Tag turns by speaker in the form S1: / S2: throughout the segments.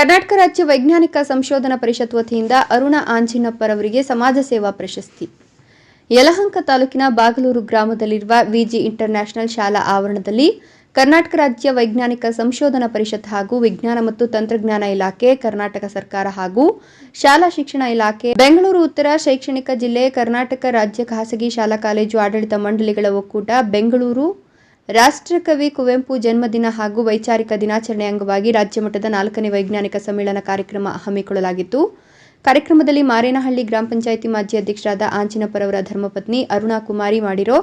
S1: ಕರ್ನಾಟಕ ರಾಜ್ಯ ವೈಜ್ಞಾನಿಕ ಸಂಶೋಧನಾ ಪರಿಷತ್ ವತಿಯಿಂದ ಅರುಣ ಆಂಜಿನಪ್ಪರವರಿಗೆ ಸಮಾಜ ಸೇವಾ ಪ್ರಶಸ್ತಿ. ಯಲಹಂಕ ತಾಲೂಕಿನ ಬಾಗಲೂರು ಗ್ರಾಮದಲ್ಲಿರುವ ವಿಜಿ ಇಂಟರ್ನ್ಯಾಷನಲ್ ಶಾಲಾ ಆವರಣದಲ್ಲಿ ಕರ್ನಾಟಕ ರಾಜ್ಯ ವೈಜ್ಞಾನಿಕ ಸಂಶೋಧನಾ ಪರಿಷತ್ ಹಾಗೂ ವಿಜ್ಞಾನ ಮತ್ತು ತಂತ್ರಜ್ಞಾನ ಇಲಾಖೆ, ಕರ್ನಾಟಕ ಸರ್ಕಾರ ಹಾಗೂ ಶಾಲಾ ಶಿಕ್ಷಣ ಇಲಾಖೆ, ಬೆಂಗಳೂರು ಉತ್ತರ ಶೈಕ್ಷಣಿಕ ಜಿಲ್ಲೆ, ಕರ್ನಾಟಕ ರಾಜ್ಯ ಖಾಸಗಿ ಶಾಲಾ ಕಾಲೇಜು ಆಡಳಿತ ಮಂಡಳಿಗಳ ಒಕ್ಕೂಟ, ಬೆಂಗಳೂರು ರಾಷ್ಟ್ರಕವಿ ಕುವೆಂಪು ಜನ್ಮದಿನ ಹಾಗೂ ವೈಚಾರಿಕ ದಿನಾಚರಣೆ ಅಂಗವಾಗಿ ರಾಜ್ಯ ಮಟ್ಟದ ನಾಲ್ಕನೇ ವೈಜ್ಞಾನಿಕ ಸಮ್ಮೇಳನ ಕಾರ್ಯಕ್ರಮ ಹಮ್ಮಿಕೊಳ್ಳಲಾಗಿತ್ತು. ಕಾರ್ಯಕ್ರಮದಲ್ಲಿ ಮಾರೇನಹಳ್ಳಿ ಗ್ರಾಮ ಪಂಚಾಯಿತಿ ಮಾಜಿ ಅಧ್ಯಕ್ಷರಾದ ಆಂಜಿನಪ್ಪರವರ ಧರ್ಮಪತ್ನಿ ಅರುಣಾ ಕುಮಾರಿ ಮಾಡಿರೋ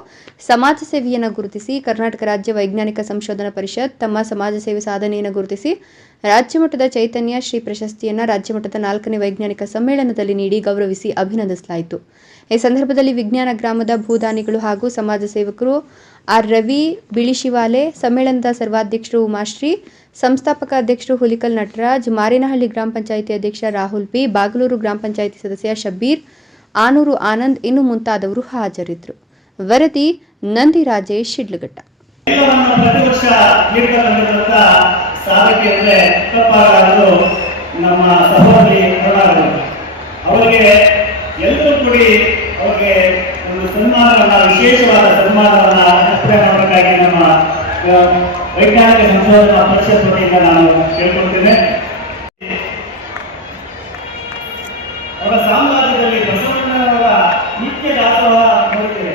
S1: ಸಮಾಜ ಸೇವೆಯನ್ನು ಗುರುತಿಸಿ ಕರ್ನಾಟಕ ರಾಜ್ಯ ವೈಜ್ಞಾನಿಕ ಸಂಶೋಧನಾ ಪರಿಷತ್ ತಮ್ಮ ಸಮಾಜ ಸೇವೆ ಸಾಧನೆಯನ್ನು ಗುರುತಿಸಿ ರಾಜ್ಯ ಮಟ್ಟದ ಚೈತನ್ಯ ಶ್ರೀ ಪ್ರಶಸ್ತಿಯನ್ನು ರಾಜ್ಯ ಮಟ್ಟದ ನಾಲ್ಕನೇ ವೈಜ್ಞಾನಿಕ ಸಮ್ಮೇಳನದಲ್ಲಿ ನೀಡಿ ಗೌರವಿಸಿ ಅಭಿನಂದಿಸಲಾಯಿತು. ಈ ಸಂದರ್ಭದಲ್ಲಿ ವಿಜ್ಞಾನ ಗ್ರಾಮದ ಭೂದಾನಿಗಳು ಹಾಗೂ ಸಮಾಜ ಸೇವಕರು ಆರ್. ರವಿ ಬಿಳಿಶಿವಾಲೆ ಸಮ್ಮೇಳನದ ಸರ್ವಾಧ್ಯಕ್ಷರು ಉಮಾಶ್ರೀ, ಸಂಸ್ಥಾಪಕ ಅಧ್ಯಕ್ಷರು ಹುಲಿಕಲ್ ನಟರಾಜ್, ಮಾರಿನಹಳ್ಳಿ ಗ್ರಾಮ ಪಂಚಾಯಿತಿ ಅಧ್ಯಕ್ಷ ರಾಹುಲ್ ಪಿ, ಬಾಗಲೂರು ಗ್ರಾಮ ಪಂಚಾಯಿತಿ ಸದಸ್ಯ ಶಬೀರ್ ಆನೂರು ಆನಂದ್ ಇನ್ನು ಮುಂತಾದವರು ಹಾಜರಿದ್ದರು. ವರದಿ ನಂದಿ ರಾಜೇಶ್ ಶಿಡ್ಲಘಟ್ಟ
S2: ಸಾಧಕಿ ಅಂದ್ರೆ ನಮ್ಮ ಸಹೋದರಿ ಕರುಣಾಗಳು ಅವರಿಗೆ ಎಲ್ಲರೂ ಕೂಡಿ ಅವರಿಗೆ ಒಂದು ಸನ್ಮಾನವನ್ನ, ವಿಶೇಷವಾದ ಸನ್ಮಾನವನ್ನ ಹತ್ತಿರ ಮಾಡಬೇಕಾಗಿ ನಮ್ಮ ವೈಜ್ಞಾನಿಕ ಸಂಶೋಧನಾ ಪರಿಷತ್ ವತಿಯಿಂದ ನಾನು ಕೇಳ್ಕೊಳ್ತೇನೆ. ಅವರ ಸಾಮ್ರಾಜ್ಯದಲ್ಲಿ ಬಸವಣ್ಣನವರ ನಿತ್ಯ ದಾಸೋಹ ನೋಡ್ತೇವೆ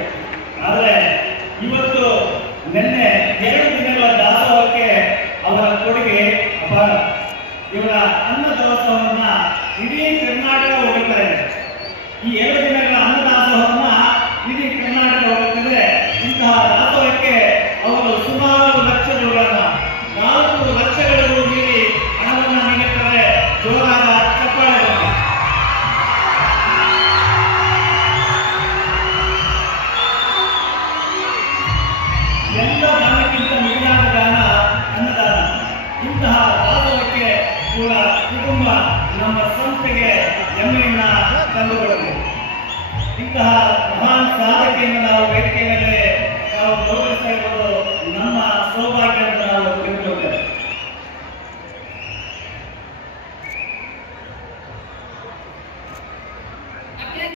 S2: ಆದರೆ ಇವತ್ತು ನಿನ್ನೆ ಎರಡು ದಿನಗಳ ದಾಸೋಹಕ್ಕೆ ಅವರ ಕೊಡುಗೆ ಇವರ ಅನ್ನ ದಾಸೋಹವನ್ನ ಇಡೀ ಕರ್ನಾಟಕ ಹೋಗ್ತಾರೆ ಈ ಎರಡು ದಿನಗಳ ಅನ್ನ ದಾಸೋಹವನ್ನ ಇಡೀ ಕರ್ನಾಟಕ ಹೋಗುತ್ತಿದ್ರೆ ಇಂತಹ ದಾಸೋಹಕ್ಕೆ ಅವರು ಸುಮಾರು ಲಕ್ಷಗಳನ್ನ ನಾಲ್ಕು ಲಕ್ಷಗಳಿಗೂ ಮೀರಿ ಹಣವನ್ನು ನೀಡುತ್ತಾರೆ ಜೋರಾದ ಚಪ್ಪಾಳೆ. ಎಲ್ಲ ದಾನಕ್ಕಿಂತ ಮಿಗಿಲಾದ ದಾನ ಅನ್ನದಾನ ಇಂತಹ कहा महान साधक के मनाओ बैठ के